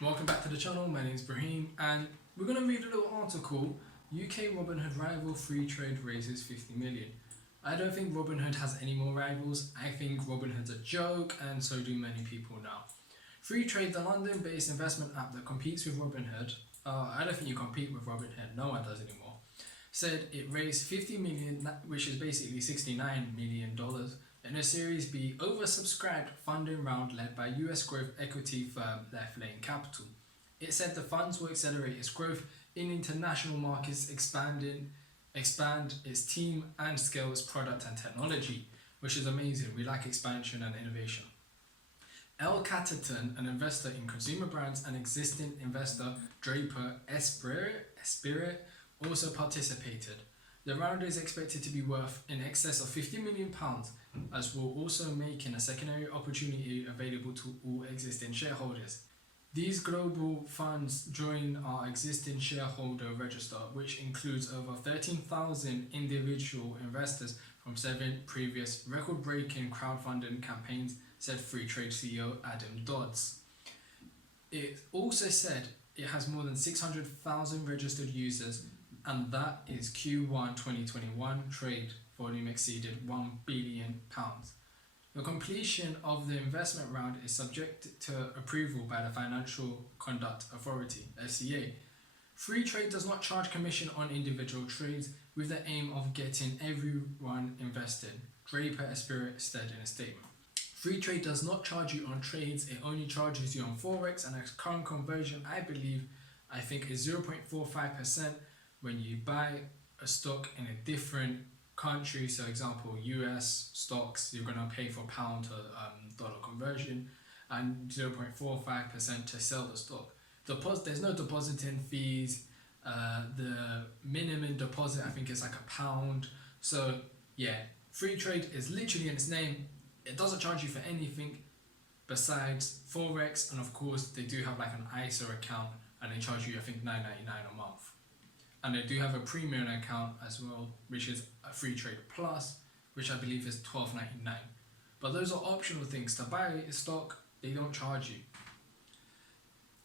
Welcome back to the channel. My name is Brahim and we're going to read a little article. UK Robinhood rival FreeTrade raises 50 million. I don't think Robinhood has any more rivals. I think Robinhood's a joke and so do many people now. FreeTrade, the London-based investment app that competes with Robinhood, I don't think you compete with Robinhood, no one does anymore, said it raised 50 million, which is basically $69 million, in a Series B oversubscribed funding round led by US growth equity firm Left Lane Capital. It said the funds will accelerate its growth in international markets, expand its team and scale its product and technology, which is amazing. We like expansion and innovation. El Catterton, an investor in consumer brands and existing investor Draper Esprit, also participated. The round is expected to be worth in excess of £50 million, as will also making a secondary opportunity available to all existing shareholders. These global funds join our existing shareholder register, which includes over 13,000 individual investors from 7 previous record-breaking crowdfunding campaigns, said FreeTrade CEO Adam Dodds. It also said it has more than 600,000 registered users, and that is Q1 2021 trade volume exceeded £1 billion. The completion of the investment round is subject to approval by the Financial Conduct Authority, FCA. FreeTrade does not charge commission on individual trades with the aim of getting everyone invested, Draper Esprit said in a statement. FreeTrade does not charge you on trades, it only charges you on Forex, and its current conversion, I think is 0.45% when you buy a stock in a different country. So example, US stocks, you're going to pay for pound to dollar conversion, and 0.45% to sell the stock. There's no depositing fees. The minimum deposit I think is like £1. So yeah, FreeTrade is literally in its name. It doesn't charge you for anything besides Forex, and of course they do have like an ISA account and they charge you I think $9.99 a month. And they do have a premium account as well, which is a FreeTrade Plus, which I believe is $12.99. But those are optional things. To buy a stock, they don't charge you.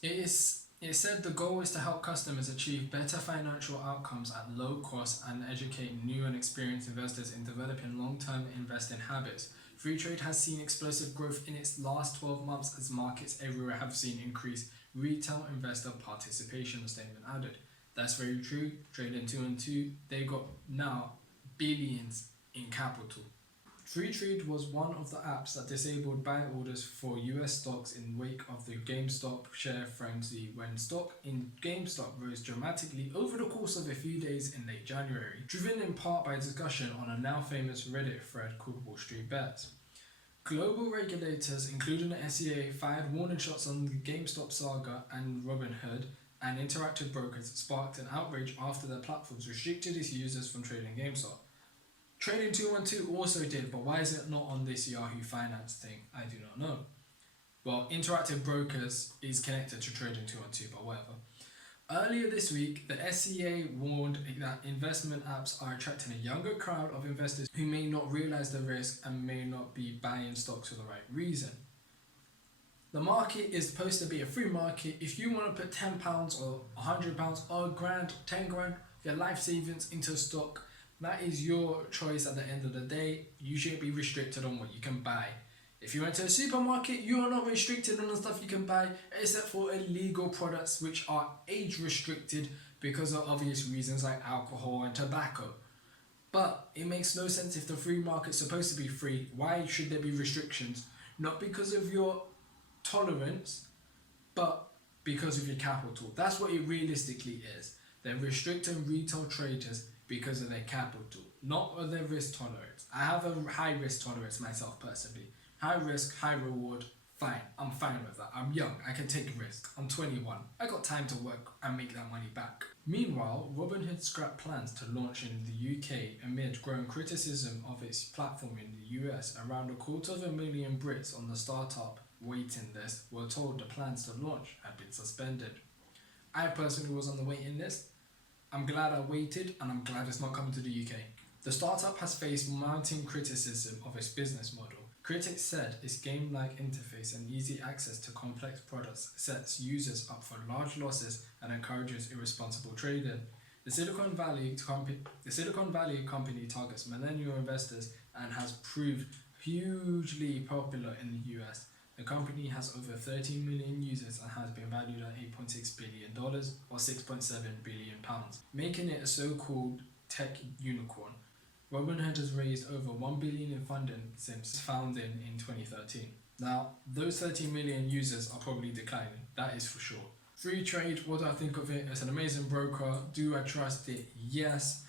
It said the goal is to help customers achieve better financial outcomes at low cost and educate new and experienced investors in developing long-term investing habits. FreeTrade has seen explosive growth in its last 12 months as markets everywhere have seen increased retail investor participation, the statement added. That's very true. Trading 212, they got now billions in capital. FreeTrade was one of the apps that disabled buy orders for US stocks in wake of the GameStop share frenzy, when stock in GameStop rose dramatically over the course of a few days in late January, driven in part by a discussion on a now famous Reddit thread called Wall Street Bets. Global regulators, including the SEC, fired warning shots on the GameStop saga, and Robinhood and Interactive Brokers sparked an outrage after their platforms restricted its users from trading GameStop. Trading 212 also did, but why is it not on this Yahoo Finance thing? I do not know. Well, Interactive Brokers is connected to Trading 212, but whatever. Earlier this week, the SEC warned that investment apps are attracting a younger crowd of investors who may not realize the risk and may not be buying stocks for the right reason. The market is supposed to be a free market. If you want to put £10 or £100 or £1,000, 10 grand, your life savings into a stock, that is your choice at the end of the day. You shouldn't be restricted on what you can buy. If you went to a supermarket, you are not restricted on the stuff you can buy, except for illegal products which are age restricted because of obvious reasons like alcohol and tobacco. But it makes no sense. If the free market's supposed to be free, why should there be restrictions? Not because of your tolerance, but because of your capital. That's what it realistically is. They're restricting retail traders because of their capital, not of their risk tolerance. I have a high risk tolerance myself personally. High risk, high reward, fine. I'm fine with that. I'm young, I can take a risk. I'm 21. I got time to work and make that money back. Meanwhile, Robinhood scrapped plans to launch in the UK amid growing criticism of its platform in the US. Around 250,000 Brits on the startup waiting list were told the plans to launch had been suspended. I personally was on the waiting list. I'm glad I waited, and I'm glad it's not coming to the UK. The startup has faced mounting criticism of its business model. Critics said its game-like interface and easy access to complex products sets users up for large losses and encourages irresponsible trading. The Silicon Valley company targets millennial investors and has proved hugely popular in the US. The company has over 13 million users and has been valued at $8.6 billion or £6.7 billion, making it a so-called tech unicorn. Robinhood has raised over $1 billion in funding since founding in 2013. Now, those 13 million users are probably declining, that is for sure. FreeTrade, what do I think of it? It's an amazing broker. Do I trust it? Yes.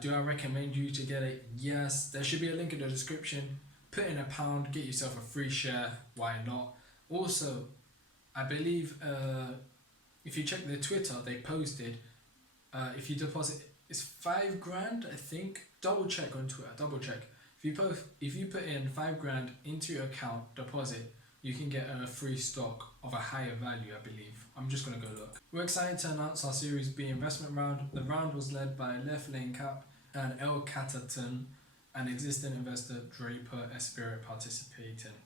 Do I recommend you to get it? Yes. There should be a link in the description. Put in £1, get yourself a free share. Why not? Also, I believe if you check their Twitter, they posted if you deposit, it's £5,000, I think. Double check on Twitter. Double check. If you put in £5,000 into your account deposit, you can get a free stock of a higher value, I believe. I'm just going to go look. We're excited to announce our Series B investment round. The round was led by Left Lane Cap and El Cataton, an existing investor, Draper Esprit, participating.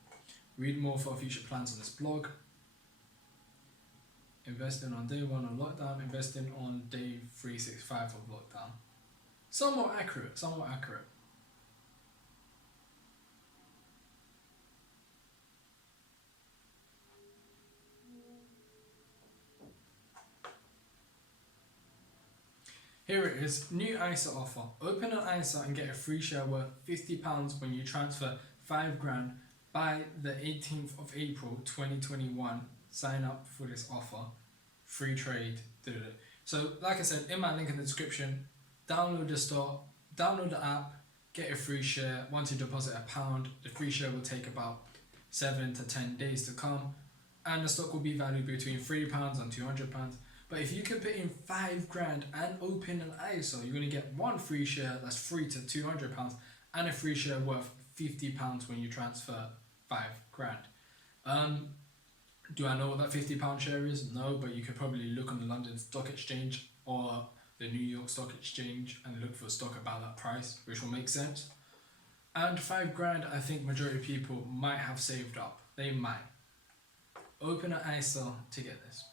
Read more for future plans on this blog. Investing on day 1 of lockdown, investing on day 365 of lockdown. Somewhat accurate. Here it is, new ISA offer. Open an ISA and get a free share worth £50 when you transfer £5,000 by the 18th of April 2021. Sign up for this offer. FreeTrade. So like I said, in my link in the description, download the app, get a free share. Once you deposit £1, the free share will take about 7 to 10 days to come, and the stock will be valued between £3 and £200. But if you can put in £5,000 and open an ISA, you're going to get one free share that's free to £200 and a free share worth £50 when you transfer £5,000. Do I know what that £50 share is? No, but you could probably look on the London Stock Exchange or the New York Stock Exchange and look for a stock about that price, which will make sense. And £5,000, I think majority of people might have saved up. They might. Open an ISA to get this.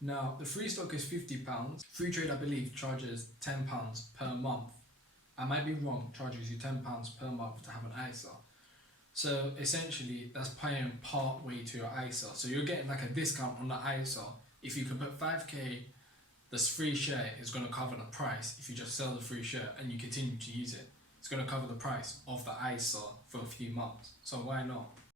Now, the free stock is £50. FreeTrade, I believe, charges £10 per month. I might be wrong, charges you £10 per month to have an ISA. So essentially, that's paying part way to your ISA. So you're getting like a discount on the ISA. If you can put 5k, this free share is going to cover the price. If you just sell the free share and you continue to use it, it's going to cover the price of the ISA for a few months. So why not?